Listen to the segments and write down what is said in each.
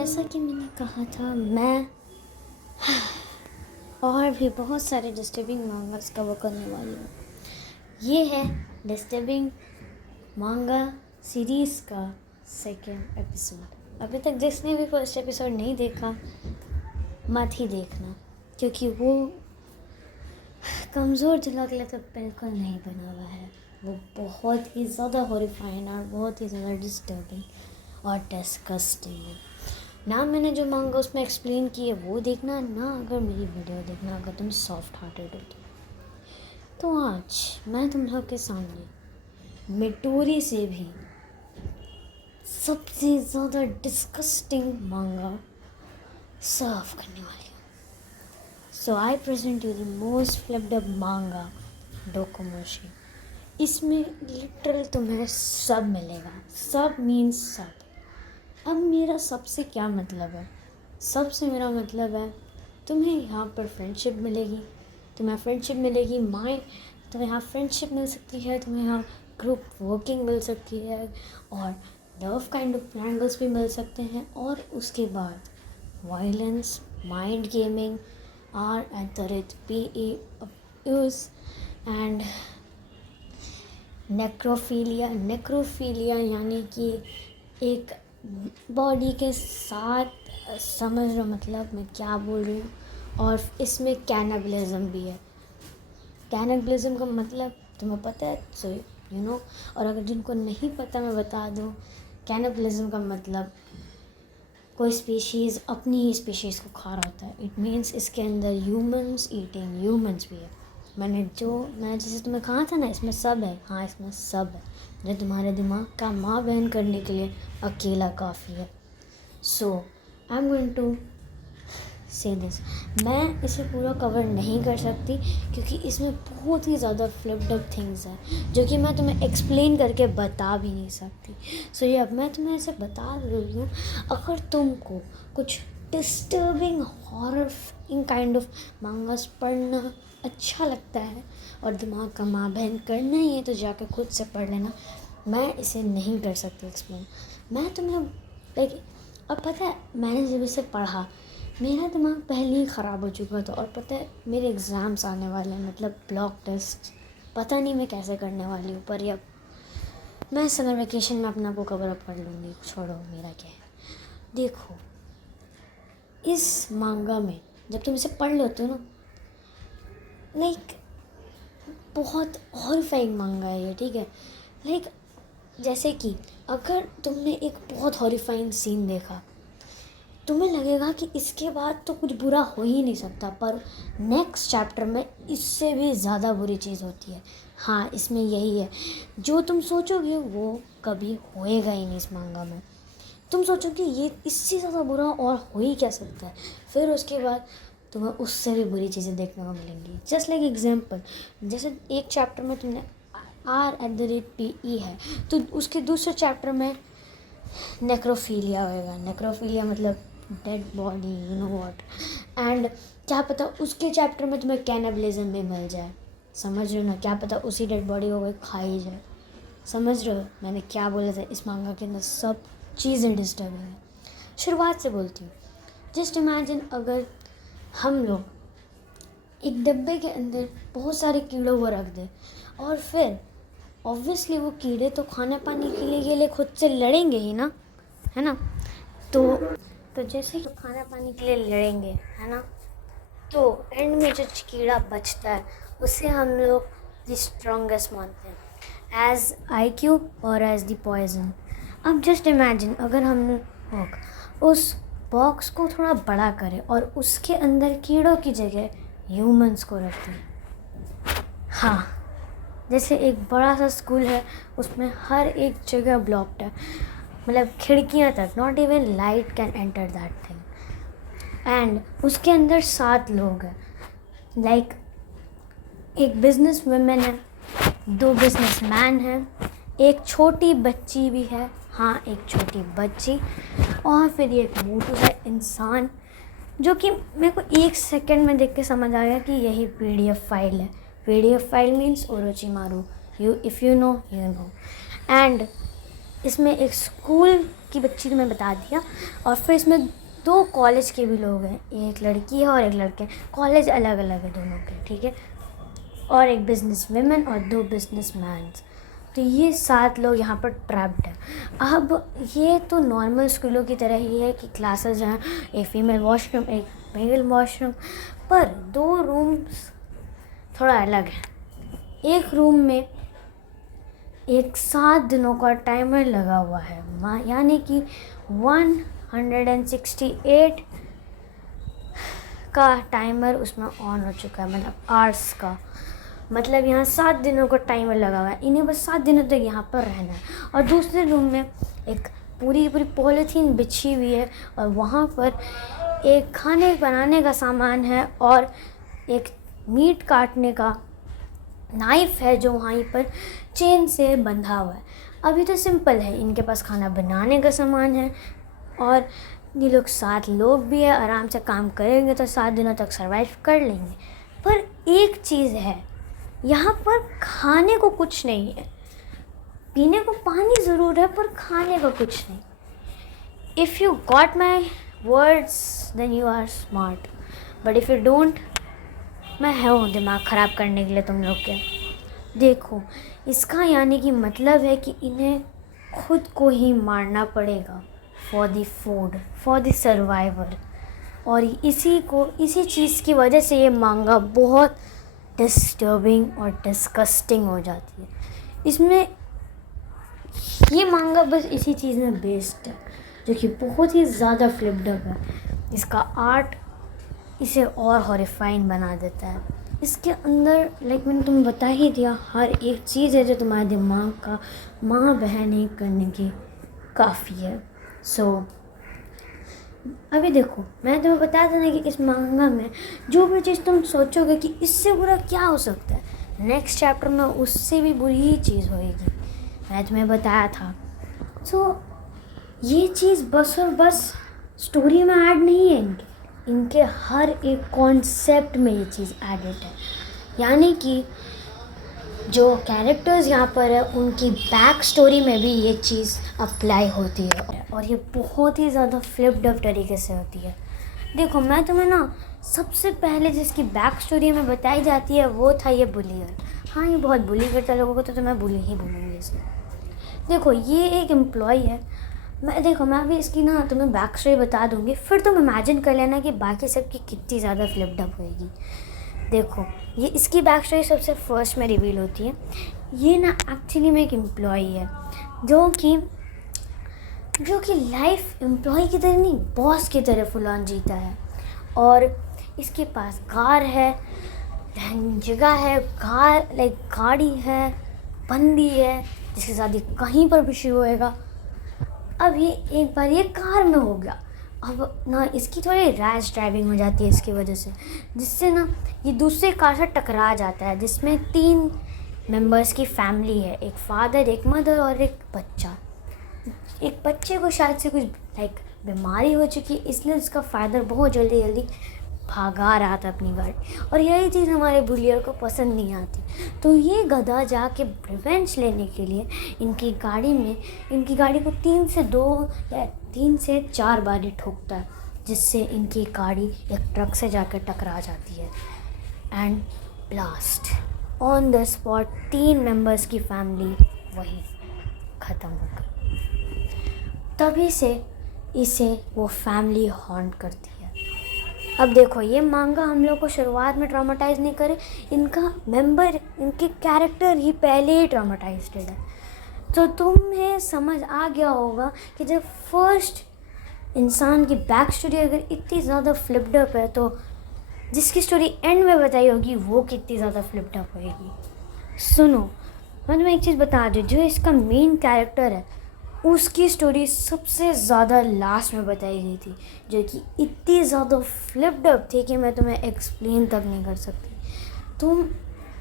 जैसा कि मैंने कहा था, मैं और भी बहुत सारे डिस्टर्बिंग मांगास कवर करने वाली हूँ। ये है डिस्टर्बिंग मांगा सीरीज़ का सेकेंड एपिसोड। अभी तक जिसने भी फर्स्ट एपिसोड नहीं देखा मत ही देखना, क्योंकि वो कमज़ोर दिलों के लिए तो बिल्कुल नहीं बना हुआ है। वो बहुत ही ज़्यादा हॉरिफाइंग और बहुत ही ज़्यादा डिस्टर्बिंग और डिस्गस्टिंग है ना। मैंने जो मांगा उसमें एक्सप्लेन की है वो देखना ना, अगर मेरी वीडियो देखना, अगर तुम सॉफ्ट हार्टेड हो तो आज मैं तुम लोग के सामने मिटोरी से भी सबसे ज़्यादा डिस्गस्टिंग मांगा सर्व करने वाली हूँ। So I present you the most flipped up manga डोकोमोशी। इसमें लिटरल तुम्हें सब मिलेगा। सब मीन्स सब। अब मेरा सबसे क्या मतलब है? सबसे मेरा मतलब है तुम्हें यहाँ पर फ्रेंडशिप मिलेगी, तुम्हें फ्रेंडशिप मिलेगी तुम्हें यहाँ फ्रेंडशिप मिल सकती है, तुम्हें यहाँ ग्रुप वर्किंग मिल सकती है और लव काइंड ऑफ ट्रायंगल्स भी मिल सकते हैं। और उसके बाद violence, mind gaming are at the rate PE and necrophilia यानी कि एक बॉडी के साथ, समझ लो मतलब मैं क्या बोल रही हूँ। और इसमें कैनिबलिज्म भी है। कैनिबलिज्म का मतलब तुम्हें पता है, सो यू नो। और अगर जिनको नहीं पता मैं बता दूँ, कैनिबलिज्म का मतलब कोई स्पीशीज़ अपनी ही स्पीशीज़ को खा रहा होता है। इट मीन्स इसके अंदर ह्यूमंस ईटिंग ह्यूमंस भी है। मैंने जैसे तुम्हें कहा था ना, इसमें सब है। हाँ, इसमें सब है जो तुम्हारे दिमाग का माँ बहन करने के लिए अकेला काफ़ी है। सो आई एम गोइंग टू से दिस। मैं इसे पूरा कवर नहीं कर सकती क्योंकि इसमें बहुत ही ज़्यादा फ्लिप्ड अप थिंग्स हैं जो कि मैं तुम्हें एक्सप्लेन करके बता भी नहीं सकती। सो ये अब मैं तुम्हें ऐसे बता रही हूँ। अगर तुमको कुछ disturbing horror in kind of मांगास पढ़ना अच्छा लगता है और दिमाग का माँ बहन करना ही है तो जाकर खुद से पढ़ लेना। मैं इसे नहीं कर सकती एक्सप्लेन। मैं तुम्हें लाइक, अब पता है मैंने जब इसे पढ़ा मेरा दिमाग पहले ही ख़राब हो चुका था। और पता है मेरे एग्ज़ाम्स आने वाले हैं, मतलब ब्लॉक टेस्ट। पता नहीं मैं कैसे करने वाली हूँ, पर अब मैं समर वेकेशन में अपना को कवर अप कर लूँगी। छोड़ो, मेरा क्या है। देखो, इस मांगा में जब तुम इसे पढ़ लेते हो ना, लाइक बहुत हॉरिफाइंग मांगा है ये, ठीक है। लाइक जैसे कि अगर तुमने एक बहुत हॉरिफाइंग सीन देखा, तुम्हें लगेगा कि इसके बाद तो कुछ बुरा हो ही नहीं सकता, पर नेक्स्ट चैप्टर में इससे भी ज़्यादा बुरी चीज़ होती है। हाँ, इसमें यही है, जो तुम सोचोगे वो कभी होएगा ही नहीं। इस मांगा में तुम सोचोगे ये इससे ज़्यादा बुरा और हो ही क्या सकता है, फिर उसके बाद तुम्हें उससे भी बुरी चीज़ें देखने को मिलेंगी। जस्ट लाइक एग्जाम्पल, जैसे एक चैप्टर में तुमने R@PE है तो उसके दूसरे चैप्टर में नेक्रोफीलिया होएगा। नेक्रोफीलिया मतलब dead body, you know what. And क्या पता उसके चैप्टर में तुम्हें कैनिबलिज्म भी मिल जाए। समझ रहे हो ना, क्या पता उसी डेड बॉडी को कोई खा ही जाए। समझ रहे हो मैंने क्या बोला था? इस मांगा के अंदर सब चीज़ें डिस्टर्बिंग है। शुरुआत से बोलती हूँ। जस्ट इमेजिन अगर हम लोग एक डब्बे के अंदर बहुत सारे कीड़ों को रख दें और फिर ऑब्वियसली वो कीड़े तो खाने पाने के लिए खुद से लड़ेंगे ही ना, है ना। तो जैसे ही खाना पानी के लिए लड़ेंगे, है ना, तो एंड में जो कीड़ा बचता है उसे हम लोग द स्ट्रॉन्गेस्ट मानते हैं, एज IQ और एज द पॉइजन। अब जस्ट इमेजिन अगर हम लोग उस बॉक्स को थोड़ा बड़ा करें और उसके अंदर कीड़ों की जगह ह्यूमंस को रख दें। हाँ, जैसे एक बड़ा सा स्कूल है, उसमें हर एक जगह ब्लॉक्ड है, मतलब खिड़कियाँ तक, not even light can enter that thing. And उसके अंदर 7 लोग हैं। लाइक एक बिजनेस वुमेन है, 2 बिजनेसमैन हैं, एक छोटी बच्ची भी है। हाँ, एक छोटी बच्ची, और फिर एक मोटू सा इंसान जो कि मेरे को 1 सेकंड में देख के समझ आ गया कि यही PDF फाइल है। PDF file means Orochimaru. If you know you know. And इसमें एक स्कूल की बच्ची को मैं बता दिया, और फिर इसमें 2 कॉलेज के भी लोग हैं, एक लड़की है और एक लड़के हैं। कॉलेज अलग अलग है दोनों के, ठीक है। और एक बिजनेस वेमेन और 2 बिजनेस मैन्स। तो ये 7 लोग यहाँ पर ट्रैप्ड हैं। अब ये तो नॉर्मल स्कूलों की तरह ही है कि क्लासेस हैं, एक फीमेल वॉशरूम एक मेल वॉशरूम, पर 2 रूम्स थोड़ा अलग है। एक रूम में एक 7 दिनों का टाइमर लगा हुआ है, यानी कि 168 का टाइमर उसमें ऑन हो चुका है, मतलब आवर्स का। मतलब यहाँ 7 दिनों का टाइमर लगा हुआ है, इन्हें बस 7 दिनों तक यहाँ पर रहना है। और दूसरे रूम में एक पूरी पॉलीथीन बिछी हुई है, और वहाँ पर एक खाने बनाने का सामान है और एक मीट काटने का नाइफ़ है जो वहीं पर चेन से बंधा हुआ है। अभी तो सिंपल है, इनके पास खाना बनाने का सामान है और ये लोग 7 लोग भी है, आराम से काम करेंगे तो 7 दिनों तक सर्वाइव कर लेंगे। पर एक चीज़ है, यहाँ पर खाने को कुछ नहीं है, पीने को पानी ज़रूर है पर खाने को कुछ नहीं। If you got my words then you are smart, but if you don't, मैं हूँ दिमाग ख़राब करने के लिए तुम लोग के। देखो, इसका यानी कि मतलब है कि इन्हें खुद को ही मारना पड़ेगा for the food, for the survival. और इसी चीज़ की वजह से ये मांगा बहुत डिस्टर्बिंग और डिस्गस्टिंग हो जाती है। इसमें ये मांगा बस इसी चीज़ में बेस्ड है, जो कि बहुत ही ज़्यादा फ्लिप्ड अप है। इसका आर्ट इसे और हॉरिफाइंग बना देता है। इसके अंदर मैंने तुम्हें बता ही दिया, हर एक चीज़ है जो तुम्हारे दिमाग का माँ बहन एक करने की काफ़ी है। अभी देखो, मैं तुम्हें बता देना कि इस मांगा में जो भी चीज़ तुम सोचोगे कि इससे बुरा क्या हो सकता है, नेक्स्ट चैप्टर में उससे भी बुरी ही चीज़ होएगी। मैं तुम्हें बताया था। ये चीज़ बस और बस स्टोरी में ऐड नहीं है, इनके हर एक कॉन्सेप्ट में ये चीज़ एडेड है। यानी कि जो कैरेक्टर्स यहाँ पर है उनकी बैक स्टोरी में भी ये चीज़ अप्लाई होती है, और ये बहुत ही ज़्यादा फ्लिप्ड अप तरीके से होती है। देखो, मैं तुम्हें ना सबसे पहले जिसकी बैक स्टोरी में बताई जाती है वो था ये बुलियर। हाँ, ये बहुत बुली करता लोगों को, तो मैं बुली ही बोलूँगी इसे। देखो, ये एक एम्प्लॉय है। मैं अभी इसकी ना तुम्हें बैक स्टोरी बता दूँगी, फिर तुम इमेजिन कर लेना कि बाकी सबकी कितनी ज़्यादा फ्लिप्ड अप होएगी। देखो, ये इसकी बैक स्टोरी सबसे फर्स्ट में रिवील होती है। ये ना एक्चुअली में एक एम्प्लॉय है जो कि लाइफ एम्प्लॉय की तरह नहीं, बॉस की तरह फुल ऑन जीता है। और इसके पास कार है, जगह है, गाड़ी है, बंदी है जिसकी शादी कहीं पर भी शुरू होएगा। अब ये एक बार ये कार में हो गया। अब ना इसकी थोड़ी रैश ड्राइविंग हो जाती है इसकी वजह से, जिससे ना ये दूसरे कार से टकरा जाता है, जिसमें 3 मेंबर्स की फैमिली है, एक फादर, एक मदर और एक बच्चा। एक बच्चे को शायद से कुछ बीमारी हो चुकी है, इसलिए उसका फादर बहुत जल्दी भागा रहा था अपनी गाड़ी, और यही चीज़ हमारे बुलियर को पसंद नहीं आती। तो ये गधा जाके रिवेंज लेने के लिए इनकी गाड़ी को 3 से 2 या 3 से 4 बार ही ठोकता है, जिससे इनकी गाड़ी एक ट्रक से जाकर टकरा जाती है। And blast on the spot 3 members की फैमिली वही ख़त्म हो गई। तभी से इसे वो फैमिली हॉन्ट करती है। अब देखो, ये मांगा हम लोग को शुरुआत में ट्रॉमेटाइज़ नहीं करे, इनके कैरेक्टर ही पहले ही ट्रॉमेटाइज्ड है। तो तुम्हें समझ आ गया होगा कि जब फर्स्ट इंसान की बैक स्टोरी अगर इतनी ज़्यादा फ्लिप्ड अप है, तो जिसकी स्टोरी एंड में बताई होगी वो कितनी ज़्यादा फ्लिप्ड अप होएगी। सुनो, मैं तुम्हें एक चीज़ बता दूँ, जो इसका मेन कैरेक्टर है उसकी स्टोरी सबसे ज़्यादा लास्ट में बताई गई थी, जो कि इतनी ज़्यादा फ्लिप्ड अप थी कि मैं तुम्हें एक्सप्लेन तक नहीं कर सकती। मैं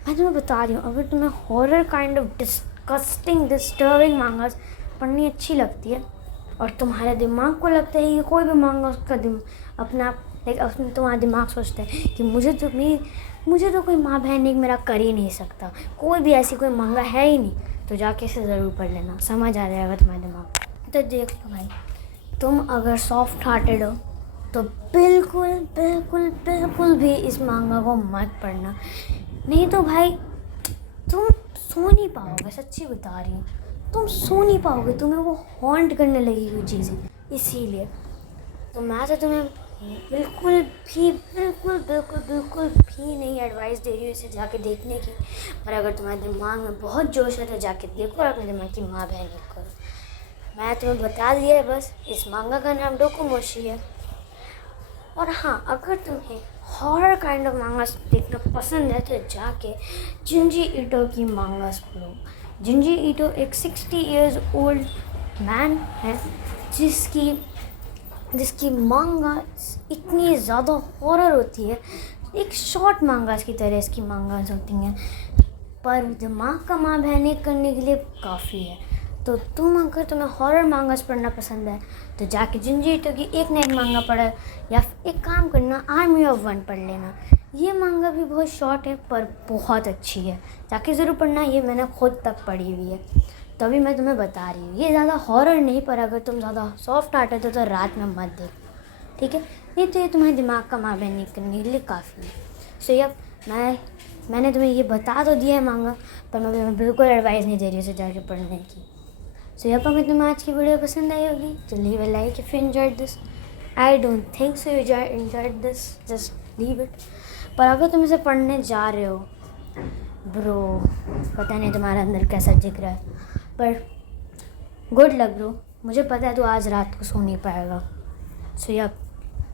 तुम्हें बता रही हूँ, अगर तुम्हें horror kind of disgusting disturbing मांगास पढ़नी अच्छी लगती है, और तुम्हारे दिमाग को लगता है कि कोई भी मांगा उसका तुम्हारा दिमाग सोचता है कि मुझे तो कोई माँ बहन एक मेरा कर ही नहीं सकता, कोई भी ऐसी कोई मांगा है ही नहीं, तो जाके इसे ज़रूर पढ़ लेना, समझ आ जाएगा तुम्हारे दिमाग। तो देखो भाई, तुम अगर सॉफ्ट हार्टेड हो तो बिल्कुल बिल्कुल बिल्कुल भी इस मांगा को मत पढ़ना, नहीं तो भाई तुम सो नहीं पाओगे। सच्ची बता रही हूँ, तुम सो नहीं पाओगे, तुम्हें वो हॉन्ट करने लगेगी वो चीज़ें। इसीलिए तो मैं तो तुम्हें बिल्कुल भी नहीं एडवाइस दे रही हूँ इसे जाके देखने की। पर अगर तुम्हारे दिमाग में बहुत जोश है तो जाके देखो और अपने दिमाग की माँ बहन करो। मैं तुम्हें बता दिया है बस, इस मांगा का नाम डोकोमोशी है। और हाँ, अगर तुम्हें हॉरर काइंड ऑफ मांगास देखना पसंद है तो जाके जिंजी ईटो की मांगास पढ़ो। जिंजी ईटो एक 60 इयर्स ओल्ड मैन है जिसकी मांगा इतनी ज़्यादा हॉरर होती है, एक शॉर्ट मांगास की तरह इसकी मांगास होती हैं, पर दिमाग का माँ बहने करने के लिए काफ़ी है। तो अगर तुम्हें हॉरर मांगास पढ़ना पसंद है तो जाके जिंजी ईटो की एक ना एक मांगा पढ़ो, या फिर एक काम करना, आर्मी ऑफ वन पढ़ लेना। ये मांगा भी बहुत शॉर्ट है पर बहुत अच्छी है, जाके ज़रूर पढ़ना। ये मैंने खुद तक पढ़ी हुई है, तभी मैं तुम्हें बता रही हूँ। ये ज़्यादा हॉरर नहीं, पर अगर तुम ज़्यादा सॉफ्ट हार्टेड हो तो रात में मत देखो, ठीक है? नहीं तो ये तुम्हारे दिमाग का माँ बहन करने के लिए काफ़ी है। सो यप, मैंने तुम्हें ये बता तो दिया है मांगा, पर मैं तुम्हें बिल्कुल एडवाइस नहीं दे रही उसे जाके पढ़ने की। सो यप, अगर तुम्हें आज की वीडियो पसंद आई होगी तो leave a like if you enjoyed this. I don't think so you enjoyed this, just leave it. पर अगर तुम इसे पढ़ने जा रहे हो ब्रो, पता नहीं तुम्हारे अंदर कैसा दिख रहा है, पर गुड लक ब्रो। मुझे पता है तू आज रात को सो नहीं पाएगा। So yup,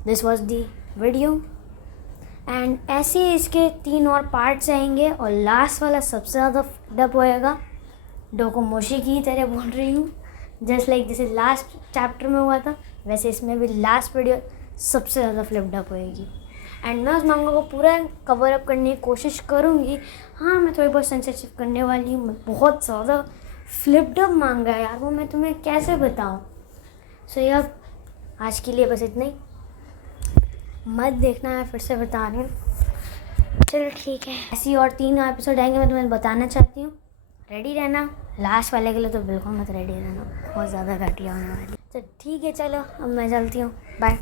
this was the video and ऐसे ही इसके 3 और पार्ट्स आएंगे और लास्ट वाला सबसे ज़्यादा डब होएगा। डोकोमोशी की तरह बोल रही हूँ, जस्ट लाइक जैसे लास्ट चैप्टर में हुआ था, वैसे इसमें भी लास्ट वीडियो सबसे ज़्यादा फ्लिप्ड अप होएगी। एंड मैं उस मांगा को पूरा कवर अप करने की कोशिश करूँगी। हाँ, मैं थोड़ी बहुत सेंसिटिव करने वाली हूँ, मैं बहुत ज़्यादा फ्लिप्ड अप मांगा है यार, वो मैं तुम्हें कैसे बताऊँ। सो यार, आज के लिए बस इतना ही, मत देखना, मैं फिर से बता रही हूँ। चलो ठीक है, ऐसी और 3 एपिसोड आएंगे, मैं तुम्हें बताना चाहती हूँ। रेडी रहना, लास्ट वाले के लिए तो बिल्कुल मत रेडी रहना, बहुत ज़्यादा घटिया होने वाली। तो ठीक है, चलो अब मैं चलती हूँ, बाय।